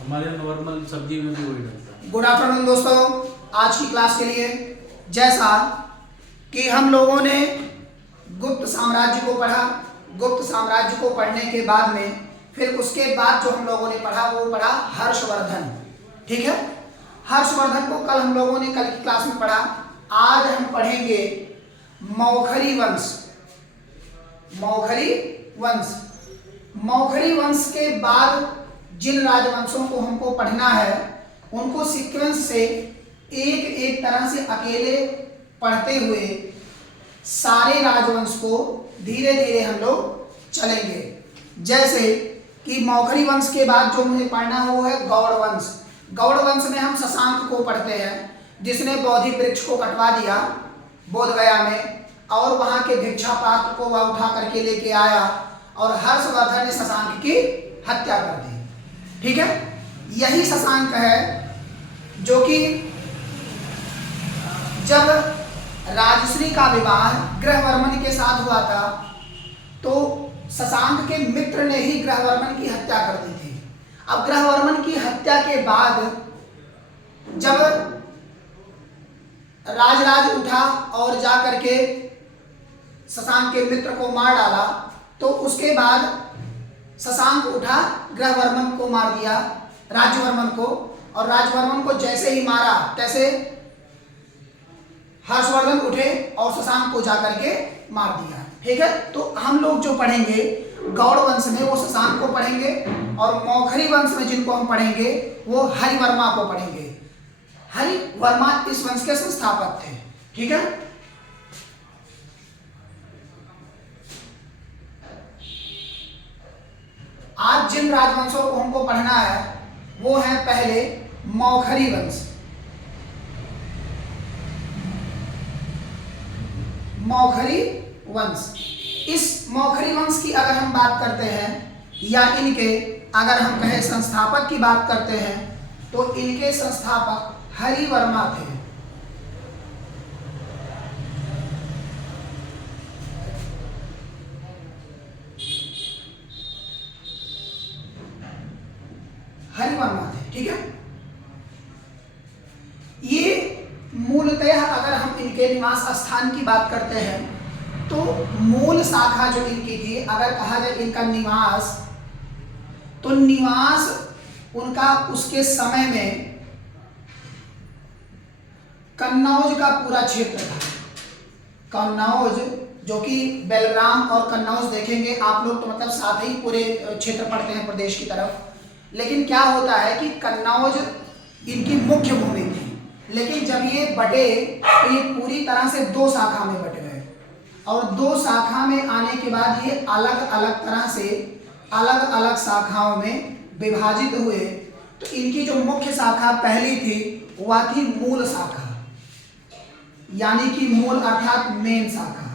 हमारे यहाँ नॉर्मल सब्जी में भी वही डलता है। गुड आफ्टरनून दोस्तों, आज की क्लास के लिए जैसा कि हम लोगों ने गुप्त साम्राज्य को पढ़ा, गुप्त साम्राज्य को पढ़ने के बाद में फिर उसके बाद जो हम लोगों ने पढ़ा वो पढ़ा हर्षवर्धन। ठीक है, हर्षवर्धन को कल हम लोगों ने कल की क्लास में पढ़ा। आज हम पढ़ेंगे मौखरी वंश। मौखरी वंश, मौखरी वंश के बाद जिन राजवंशों को हमको पढ़ना है उनको सीक्वेंस से एक एक तरह से अकेले पढ़ते हुए सारे राजवंश को धीरे धीरे हम लोग चलेंगे। जैसे कि मौखरी वंश के बाद जो मुझे पढ़ना है वो है गौड़ वंश। गौड़ वंश में हम शशांक को पढ़ते हैं, जिसने बोधि वृक्ष को कटवा दिया बोधगया में और वहां के भिक्षा पात्र को वह उठा करके लेके आया और हर्षवर्धन ने शशांक की हत्या कर दी। ठीक है, यही शशांक है जो कि जब राजश्री का विवाह ग्रहवर्मन के साथ हुआ था तो शशांक के मित्र ने ही ग्रहवर्मन की हत्या कर दी थी। अब ग्रहवर्मन की हत्या के बाद जब राजराज उठा और जा करके शशांक के मित्र को मार डाला तो उसके बाद शशांक उठा ग्रहवर्मन को मार दिया, राज्यवर्मन को, और राज्यवर्मन को जैसे ही मारा तैसे हर्षवर्धन उठे और शशांक को जाकर के मार दिया। ठीक है, तो हम लोग जो पढ़ेंगे गौड़ वंश में वो शशांक को पढ़ेंगे और मौखरी वंश में जिनको हम पढ़ेंगे वो हरिवर्मा को पढ़ेंगे। हरिवर्मा इस वंश के संस्थापक थे। ठीक है, आज जिन राजवंशों को हमको पढ़ना है वो है पहले मौखरी वंश। मौखरी वंश, इस मौखरी वंश की अगर हम बात करते हैं या इनके अगर हम कहें संस्थापक की बात करते हैं तो इनके संस्थापक हरिवर्मा थे। हरिवर्मा थे। ठीक है, ये मूलतः अगर हम इनके निवास स्थान की बात करते हैं तो मूल शाखा जो इनकी थी, अगर कहा जाए इनका निवास, तो निवास उनका उसके समय में कन्नौज का पूरा क्षेत्र था। कन्नौज जो कि बेलग्राम और कन्नौज देखेंगे आप लोग तो मतलब साथ ही पूरे क्षेत्र पड़ते हैं प्रदेश की तरफ। लेकिन क्या होता है कि कन्नौज इनकी मुख्य भूमि थी, लेकिन जब ये बटे तो ये पूरी तरह से दो शाखा में बट गए और दो शाखा में आने के बाद ये अलग अलग तरह से अलग अलग शाखाओं में विभाजित हुए। तो इनकी जो मुख्य शाखा पहली थी वह थी मूल शाखा, यानी कि मूल अर्थात मेन शाखा।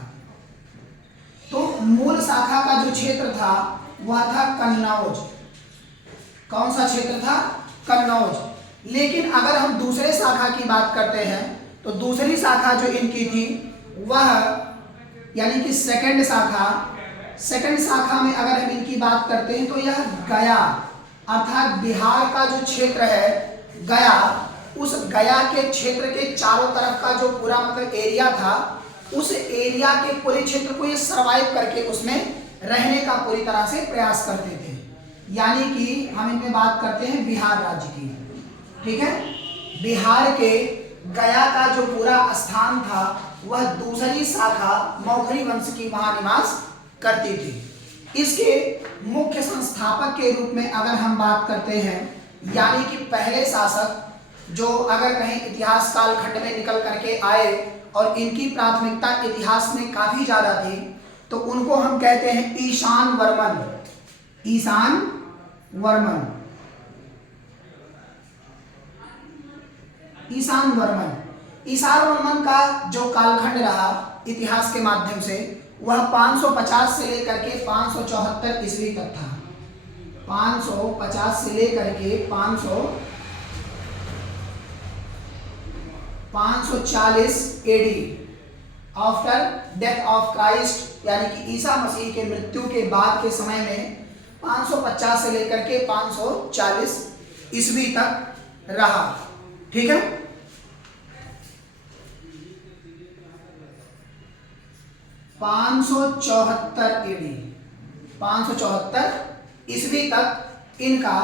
तो मूल शाखा का जो क्षेत्र था वह था कन्नौज। कौन सा क्षेत्र था? कन्नौज। लेकिन अगर हम दूसरे शाखा की बात करते हैं तो दूसरी शाखा जो इनकी थी वह यानी कि सेकंड शाखा में अगर हम इनकी बात करते हैं तो यह गया अर्थात बिहार का जो क्षेत्र है गया, उस गया के क्षेत्र के चारों तरफ का जो पूरा मतलब एरिया था उस एरिया के पूरे क्षेत्र को ये सर्वाइव करके उसमें रहने का पूरी तरह से प्रयास करते थे। यानी कि हम इनमें बात करते हैं बिहार राज्य की। ठीक है, बिहार के गया का जो पूरा स्थान था वह दूसरी शाखा मौखरी वंश की वहां निवास करती थी। इसके मुख्य संस्थापक के रूप में अगर हम बात करते हैं यानी कि पहले शासक जो अगर कहीं इतिहास कालखंड में निकल करके आए और इनकी प्राथमिकता इतिहास में काफी ज्यादा थी तो उनको हम कहते हैं ईशान वर्मन। ईशान वर्मन, ईशान वर्मन। ईशान वर्मन का जो कालखंड रहा इतिहास के माध्यम से वह 550 से लेकर के 574 ईस्वी तक था। 550 से लेकर के 540 AD after death of Christ, यानी कि ईसा मसीह के मृत्यु के बाद के समय में 550 से लेकर के 540 ईस्वी तक रहा। ठीक है, 574 ईडी, 574 ईस्वी तक इनका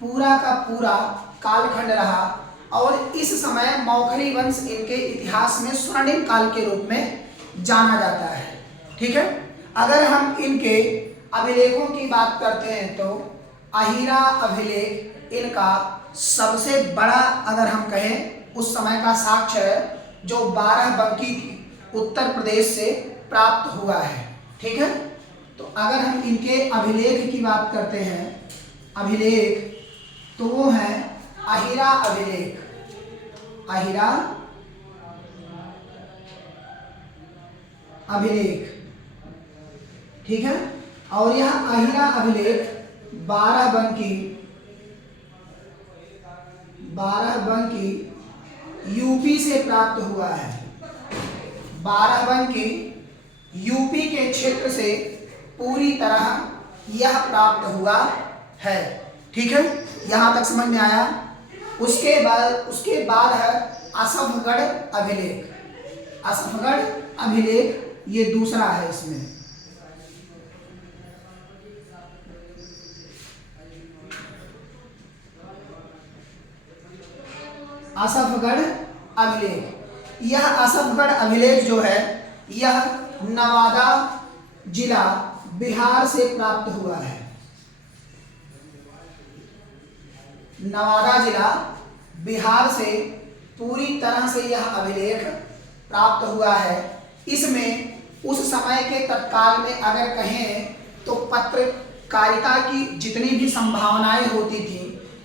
पूरा का पूरा कालखंड रहा और इस समय मौखरी वंश इनके इतिहास में स्वर्णिम काल के रूप में जाना जाता है। ठीक है, अगर हम इनके अभिलेखों की बात करते हैं तो अहिरा अभिलेख इनका सबसे बड़ा, अगर हम कहें उस समय का साक्ष्य है, जो 12 बंकी उत्तर प्रदेश से प्राप्त हुआ है। ठीक है, तो अगर हम इनके अभिलेख की बात करते हैं, अभिलेख, तो वो है अहिरा अभिलेख, अहिरा अभिलेख। ठीक है, और यह अहिरा अभिलेख 12 बंकी यूपी से प्राप्त हुआ है। 12 बंकी यूपी के क्षेत्र से पूरी तरह यह प्राप्त हुआ है। ठीक है, यहां तक समझ में आया। उसके बाद है असफगढ़ अभिलेख। असफगढ़ अभिलेख ये दूसरा है। इसमें असफगढ़ अभिलेख, यह असफगढ़ अभिलेख जो है यह नवादा जिला बिहार से प्राप्त हुआ है। नवादा जिला बिहार से पूरी तरह से यह अभिलेख प्राप्त हुआ है। इसमें उस समय के तत्काल में अगर कहें तो पत्रकारिता की जितनी भी संभावनाएं होती थी,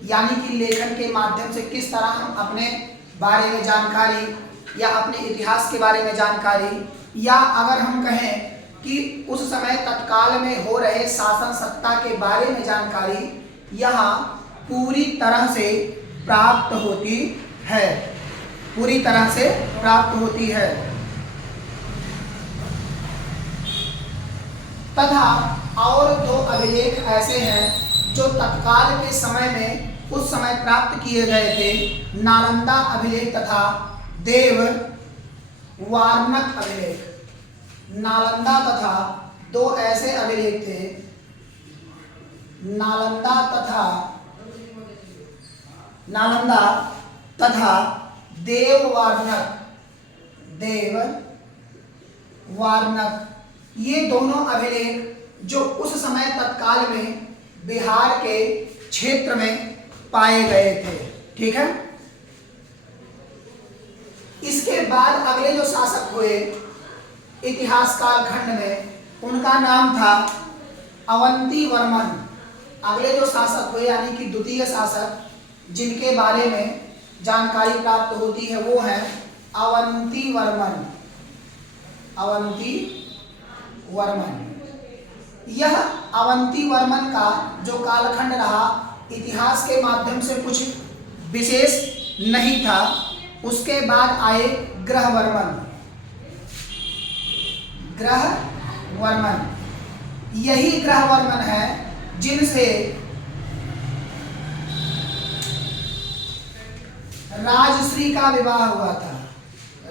यानी कि लेखन के माध्यम से किस तरह हम अपने बारे में जानकारी या अपने इतिहास के बारे में जानकारी, या अगर हम कहें कि उस समय तत्काल में हो रहे शासन सत्ता के बारे में जानकारी यहाँ पूरी तरह से प्राप्त होती है, पूरी तरह से प्राप्त होती है। तथा और 2 अभिलेख ऐसे हैं जो तत्काल के समय में उस समय प्राप्त किए गए थे, नालंदा अभिलेख तथा देव वारनक अभिलेख। नालंदा तथा 2 ऐसे अभिलेख थे, नालंदा तथा देव वारनक, ये दोनों अभिलेख जो उस समय तत्काल में बिहार के क्षेत्र में पाए गए थे। ठीक है, इसके बाद अगले जो शासक हुए इतिहास कालखंड में, उनका नाम था अवंती वर्मन। अगले जो शासक हुए यानी कि द्वितीय शासक जिनके बारे में जानकारी प्राप्त होती है वो है अवंती वर्मन। अवंती वर्मन, यह अवंती वर्मन का जो कालखंड रहा इतिहास के माध्यम से कुछ विशेष नहीं था। उसके बाद आए ग्रहवर्मन। ग्रहवर्मन, यही ग्रहवर्मन है जिनसे राजश्री का विवाह हुआ था।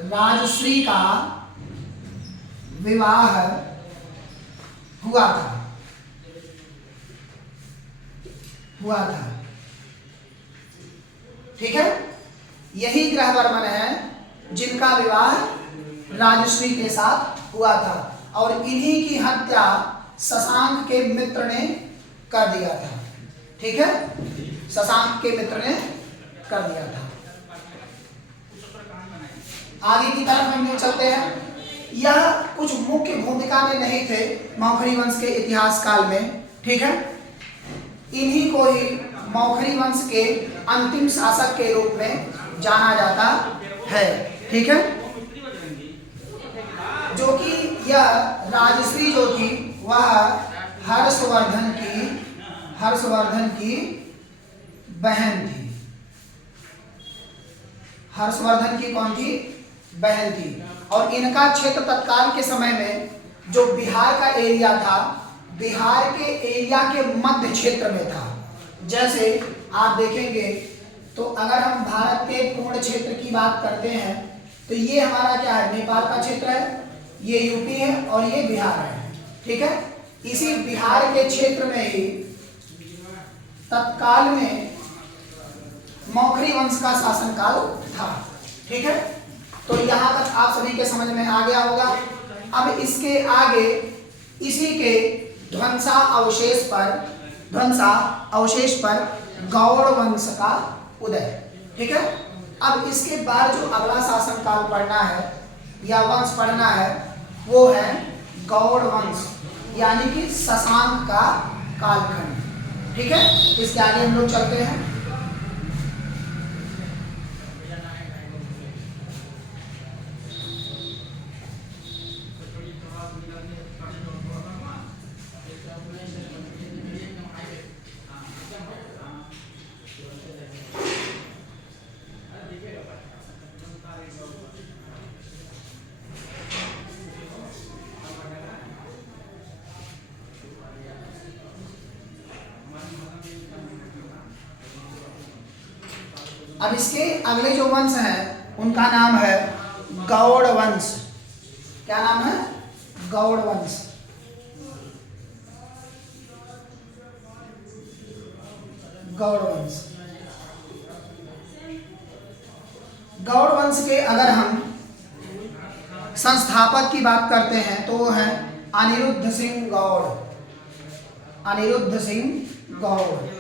राजश्री का विवाह हुआ था। ठीक है, यही ग्रहवर्मन है जिनका विवाह राजश्री के साथ हुआ था और इन्हीं की हत्या शशांक के मित्र ने कर दिया था। ठीक है, शशांक के मित्र ने कर दिया था। आगे की तरफ हम चलते हैं। यह कुछ मुख्य भूमिका में नहीं थे मौखरी वंश के इतिहास काल में। ठीक है, इन्हीं को ही मौखरी वंश के अंतिम शासक के रूप में जाना जाता है। ठीक है, जो कि यह राजश्री जो थी वह हर्षवर्धन की बहन थी। हर्षवर्धन की कौन थी? बहन थी। और इनका क्षेत्र तत्काल के समय में जो बिहार का एरिया था, बिहार के एरिया के मध्य क्षेत्र में था। जैसे आप देखेंगे तो अगर हम भारत के पूर्ण क्षेत्र की बात करते हैं तो ये हमारा क्या है, नेपाल का क्षेत्र है, ये यूपी है और ये बिहार है। ठीक है, इसी बिहार के क्षेत्र में ही तत्काल में मौखरी वंश का शासनकाल था। ठीक है, तो यहाँ तक आप सभी के समझ में आ गया होगा। अब इसके आगे इसी के ध्वंसा अवशेष पर गौड़ वंश का उदय। ठीक है, अब इसके बाद जो अगला शासनकाल पढ़ना है या वंश पढ़ना है वो है गौड़ वंश, यानी कि शशांक का कालखंड। ठीक है, इसके आगे हम लोग चलते हैं। अब इसके अगले जो वंश हैं उनका नाम है गौड़ वंश। क्या नाम है? गौड़ वंश। गौड़ वंश। गौड़ वंश के अगर हम संस्थापक की बात करते हैं तो वो है अनिरुद्ध सिंह गौड़। अनिरुद्ध सिंह गौड़।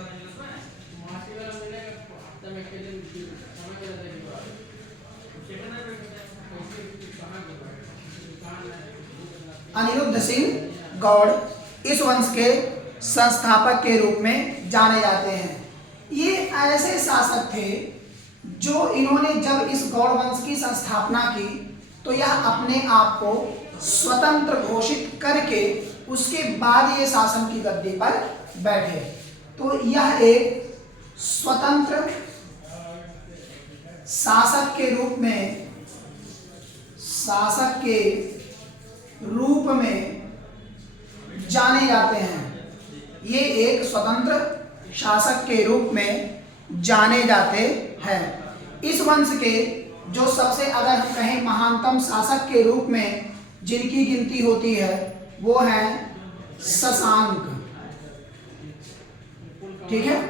अनिरुद्ध सिंह गौड़ इस वंश के संस्थापक के रूप में जाने जाते हैं। ये ऐसे शासक थे जो इन्होंने जब इस गौड़ वंश की संस्थापना की तो यह अपने आप को स्वतंत्र घोषित करके उसके बाद ये शासन की गद्दी पर बैठे। तो यह एक स्वतंत्र शासक के रूप में जाने जाते हैं। ये एक स्वतंत्र शासक के रूप में जाने जाते हैं। इस वंश के जो सबसे अगर हम कहें महानतम शासक के रूप में जिनकी गिनती होती है वो है शशांक। ठीक है,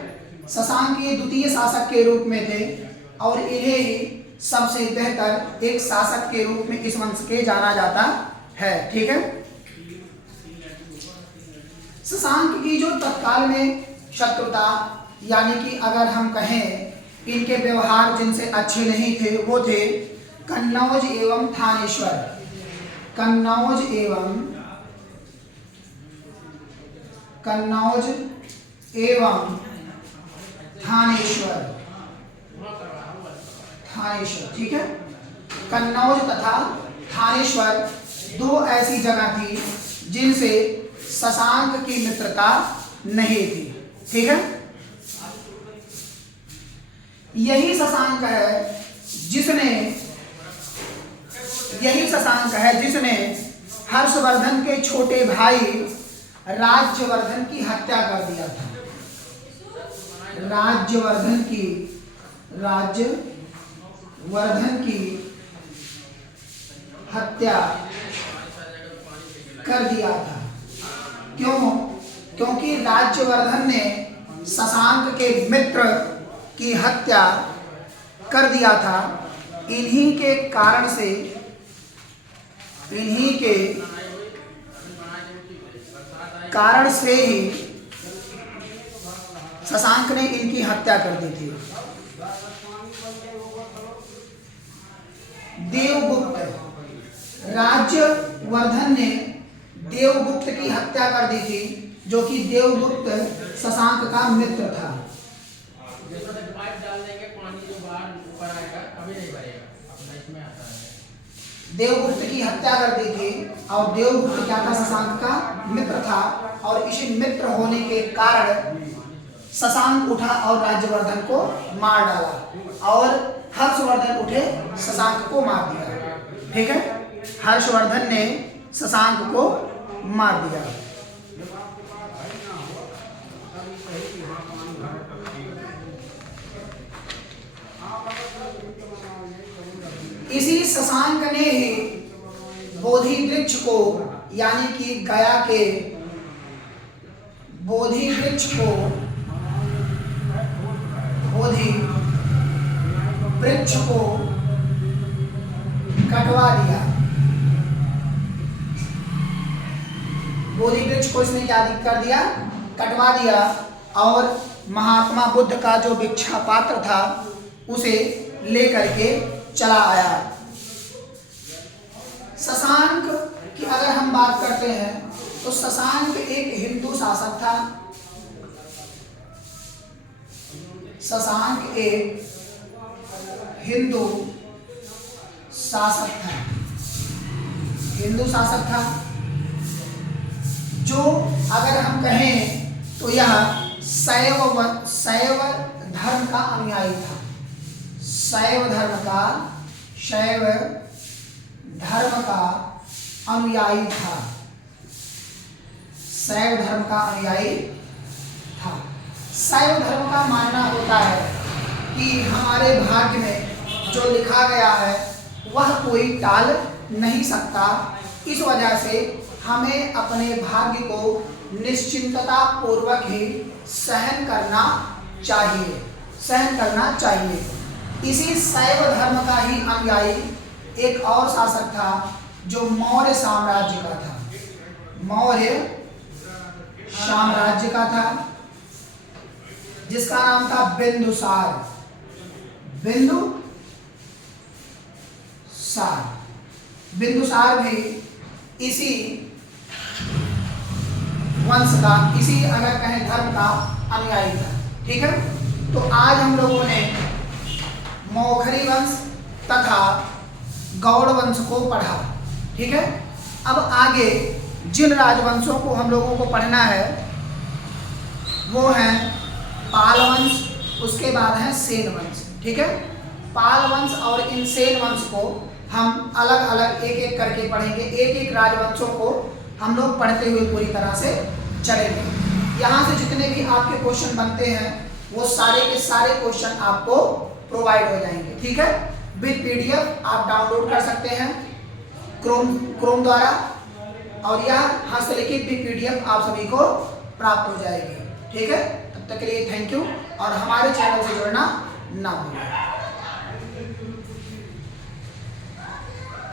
शशांक ये द्वितीय शासक के रूप में थे और इन्हें ही सबसे बेहतर एक शासक के रूप में इस वंश के जाना जाता है। ठीक है, शशांक की जो तत्काल में शत्रुता यानी कि अगर हम कहें इनके व्यवहार जिनसे अच्छे नहीं थे वो थे कन्नौज एवं थानेश्वर। कन्नौज एवं थानेश्वर। ठीक है, कन्नौज तथा थानेश्वर दो ऐसी जगह थी जिनसे शशांक की मित्रता नहीं थी। ठीक है, यही शशांक है जिसने हर्षवर्धन के छोटे भाई राज्यवर्धन की हत्या कर दिया था। राज्यवर्धन की हत्या कर दिया था। क्यों? क्योंकि राज्यवर्धन ने शशांक के मित्र की हत्या कर दिया था। इन्हीं के कारण से ही शशांक ने इनकी हत्या कर दी थी। देवगुप्त, राज्यवर्धन ने देवगुप्त की हत्या कर दी थी जो कि देवगुप्त शशांक का मित्र था। देवगुप्त की हत्या कर दी थी और देवगुप्त क्या था? शशांक का मित्र था और इसी मित्र होने के कारण शशांक उठा और राज्यवर्धन को मार डाला और हर्षवर्धन उठे शशांक को मार दिया। ठीक है, हर्षवर्धन ने शशांक को मार दिया। इसी शशांक ने ही बोधि वृक्ष को, यानी कि गया के बोधि वृक्ष को, बोधि वृक्ष को कटवा दिया। बोधि वृक्ष को इसने क्या कर दिया? कटवा दिया। और महात्मा बुद्ध का जो भिक्षा पात्र था उसे लेकर के चला आया। शशांक की अगर हम बात करते हैं तो शशांक एक हिंदू शासक था। शशांक एक हिंदू शासक था, हिंदू शासक था, जो अगर हम कहें तो यह शैव धर्म का अनुयायी था। शैव धर्म का अनुयायी था। शैव धर्म का अनुयायी था। शैव धर्म का मानना होता है कि हमारे भाग्य में जो लिखा गया है वह कोई टाल नहीं सकता। इस वजह से हमें अपने भाग्य को निश्चिंतता पूर्वक ही सहन करना चाहिए। इसी शैव धर्म का ही अनुयायी एक और शासक था जो मौर्य साम्राज्य का था। मौर्य साम्राज्य का था, जिसका नाम था बिंदुसार। बिंदुसार भी इसी वंश का, इसी अगर कहें धर्म का अनुयायी था। ठीक है, तो आज हम लोगों ने मौखरी वंश तथा गौड़ वंश को पढ़ा। ठीक है, अब आगे जिन राजवंशों को हम लोगों को पढ़ना है वो हैं पाल वंश, उसके बाद है सेन वंश। ठीक है, पाल वंश और इन सेन वंश को हम अलग अलग एक एक करके पढ़ेंगे। एक एक राजवंशों को हम लोग पढ़ते हुए पूरी तरह से चलेंगे। यहाँ से जितने भी आपके क्वेश्चन बनते हैं वो सारे के सारे क्वेश्चन आपको प्रोवाइड हो जाएंगे। ठीक है, विद पीडीएफ आप डाउनलोड कर सकते हैं क्रोम द्वारा, और यह हस्तलिखित भी पीडीएफ आप सभी को प्राप्त हो जाएगी। ठीक है, तब तक के लिए थैंक यू, और हमारे चैनल से जुड़ना ना भूलें।